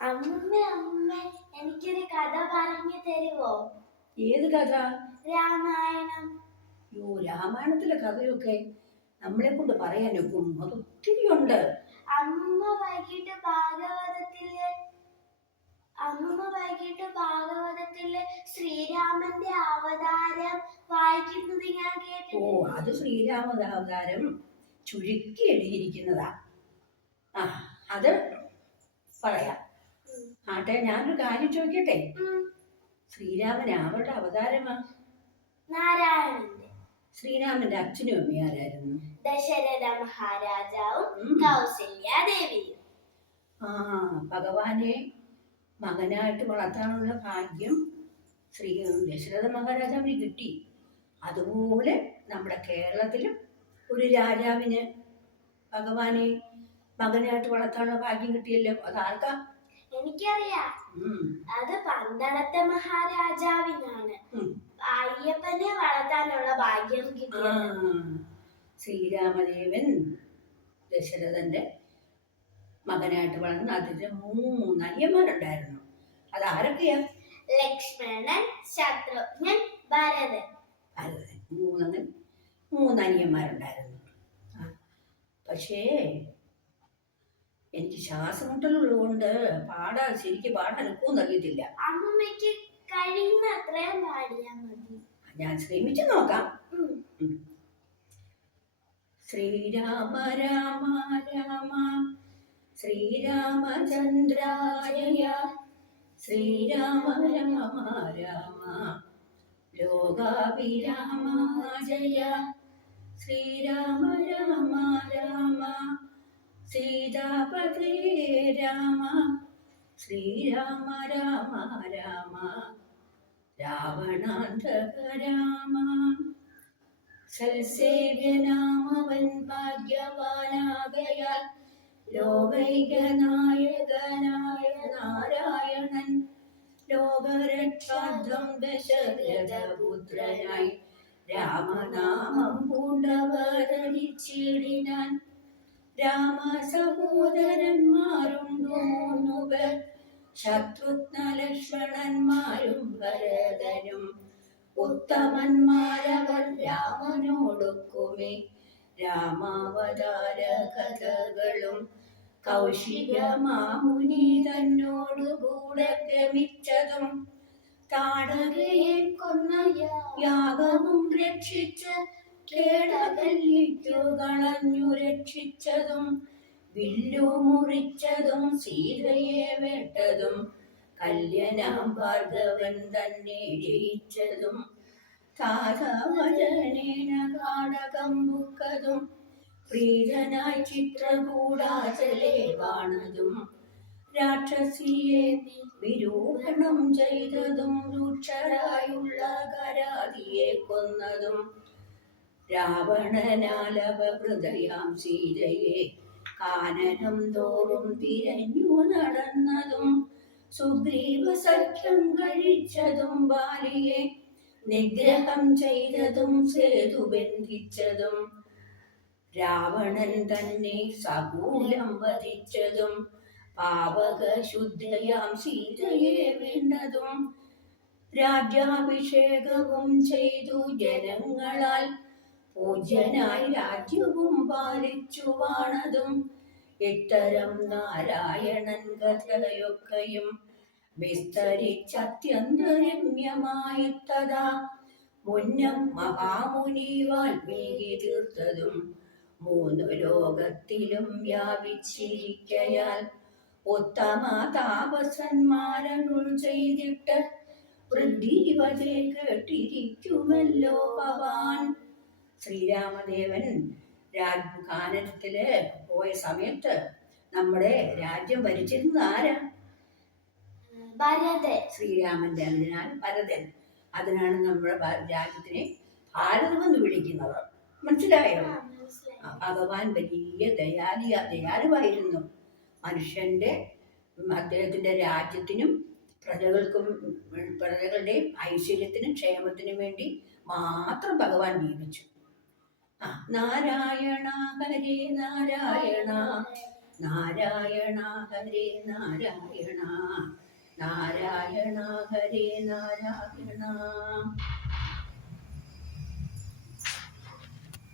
അമ്മ അമ്മ എനിക്കൊരു കഥ പറഞ്ഞു തരുവോ? ഏത് കഥ? രാമായണം. രാമായണത്തിലെ കഥയൊക്കെ നമ്മളെ കൊണ്ട് പറയാനൊക്കും, അതൊത്തിരി ഉണ്ട്. അമ്മ വൈകിട്ട് ഭാഗവതത്തിലെ ശ്രീരാമന്റെ അവതാരം വായിക്കുന്നത് ഞാൻ കേട്ടു. അത് ശ്രീരാമ ചുരുക്കി എഴുതിയിരിക്കുന്നതാ. അത് പറയാം. ആട്ടെ, ഞാനൊരു കാര്യം ചോദിക്കട്ടെ? ശ്രീരാമൻ അവരുടെ അവതാരമാ നാരായണന്റെ. ശ്രീരാമന്റെ അച്ഛനും അമ്മയും ആരായിരുന്നു? ദശരഥ മഹാരാജാവും കൗസല്യാദേവിയും. ഭഗവാനെ മകനായിട്ട് വളർത്താനുള്ള ഭാഗ്യം ദശരഥ മഹാരാജാവിന് കിട്ടി. അതുപോലെ നമ്മുടെ കേരളത്തിലും ഒരു രാജാവിന് ഭഗവാനെ മകനായിട്ട് വളർത്താനുള്ള ഭാഗ്യം കിട്ടിയല്ലോ. അതാർക്കാ? എനിക്കറിയാം. അത് പന്തളത്തെ മഹാരാജാവിനാണ് അയ്യപ്പനെ വളർത്താനുള്ള ഭാഗ്യം കിട്ടിയത്. ശ്രീരാമദേവൻ ദശരഥന്റെ മകനായിട്ട് വളർന്ന് അതിന് 3 അനിയന്മാരുണ്ടായിരുന്നു. അതാരൊക്കെയാ? ലക്ഷ്മണൻ, ശത്രുഘ്നൻ, ഭരതൻ. 3 അനിയന്മാരുണ്ടായിരുന്നു. പക്ഷേ എനിക്ക് ശ്വാസമുട്ടലുള്ളതുകൊണ്ട് ശരിക്കും പാടാൻ ഒക്കും അറിയത്തില്ല. അമ്മയ്ക്ക് കഴിയുന്ന അത്രയും പാടിയാ മതി. ഞാൻ ശ്രമിച്ചു നോക്കാം. ശ്രീരാമ രാമ രാമ ശ്രീരാമചന്ദ്രായ ശ്രീരാമ രാമ രാമ ലോകാഭിരാമ ജയ ശ്രീരാമ രാമ രാമ സീതാപതേ രാമ ശ്രീരാമ രാമ രാമ രാവണാന്തക രാമ സൽസേവ്യനാമവൻ ഭാഗ്യവാനാകയാൽ ലോകൈകനായകനായ നാരായണൻ ലോകരക്ഷാർത്ഥം ദശരഥപുത്രനായി രാമനാമം പൂണ്ടവതരിച്ചിടിനാൻ. രാമസഹോദരന്മാരുണ്ടു 3 പേർ, ശത്രുഘ്ന ലക്ഷ്മണന്മാരും ഭരതനും. ഉത്തമന്മാരവർ രാമനോടൊക്കുമേ രാമാവതാര കഥകളും കൗശിക മാമുനി തന്നോടുകൂടെ ഗമിച്ചതും താടകയെ കൊന്ന യാഗവും രക്ഷിച്ചു കേടകല്ലിക്കു കളഞ്ഞു രക്ഷിച്ചതും വില്ലു മുറിച്ചതും സീതയെ വേട്ടതും കല്യനാം ഭാർഗവൻ തന്നെ ജയിച്ചതും താതവചനേന കാടകം ബുക്കതും പ്രീതനായി ചിത്രകൂടാചലേ വാണതും രാക്ഷസിയെ വിരൂപണം ചെയ്തതും രൂക്ഷരായുള്ള കരാതിയെ കൊന്നതും രാവണനാലപഹൃദയാം സീതയെ കാനനം തോറും തിരഞ്ഞു നടന്നതും സുഗ്രീവ സഖ്യം കഴിച്ചതും ബാലിയെ നിഗ്രഹം ചെയ്തതും സേതു ബന്ധിച്ചതും രാവണൻ തന്നെ സകൂലം വധിച്ചതും പാവക ശുദ്ധയാം സീതയെ വീണ്ടതും രാജ്യാഭിഷേകവും ചെയ്തു ജനങ്ങളാൽ പൂജ്യനായി രാജ്യവും പാലിച്ചു വാണതും ഇത്തരം നാരായണൻ കഥയൊക്കെയും വിസ്തരിച്ചത്യന്തരമ്യമായി തഥാ മുന്നം മഹാമുനി വാൽമീകി തീർത്തതും 3 ലോകത്തിലും വ്യാപിച്ചിരിക്കയാൽ ഉത്തമ താപസന്മാരരുൾ ചെയ്തിട്ട് വൃദ്ധിവതെ കേട്ടിരിക്കുമല്ലോ ഭവാൻ. ശ്രീരാമദേവൻ കാനനത്തില് പോയ സമയത്ത് നമ്മുടെ രാജ്യം ഭരിച്ചിരുന്നത് ആരാ? ഭരതൻ. ശ്രീരാമന്റെ അതിനാൽ ഭരതൻ. അതിനാണ് നമ്മുടെ രാജ്യത്തിനെ ഭാരതമെന്ന് വിളിക്കുന്നത്. മനസ്സിലായോ? ഭഗവാൻ വലിയ ദയാലുവായിരുന്നു. മനുഷ്യന്റെ അദ്ദേഹത്തിന്റെ രാജ്യത്തിനും പ്രജകളുടെയും ഐശ്വര്യത്തിനും ക്ഷേമത്തിനും വേണ്ടി മാത്രം ഭഗവാൻ ജീവിച്ചു. നാരായണ ഹരേ നാരായണ നാരായണ ഹരേ നാരായണ നാരായണ ഹരേ നാരായണ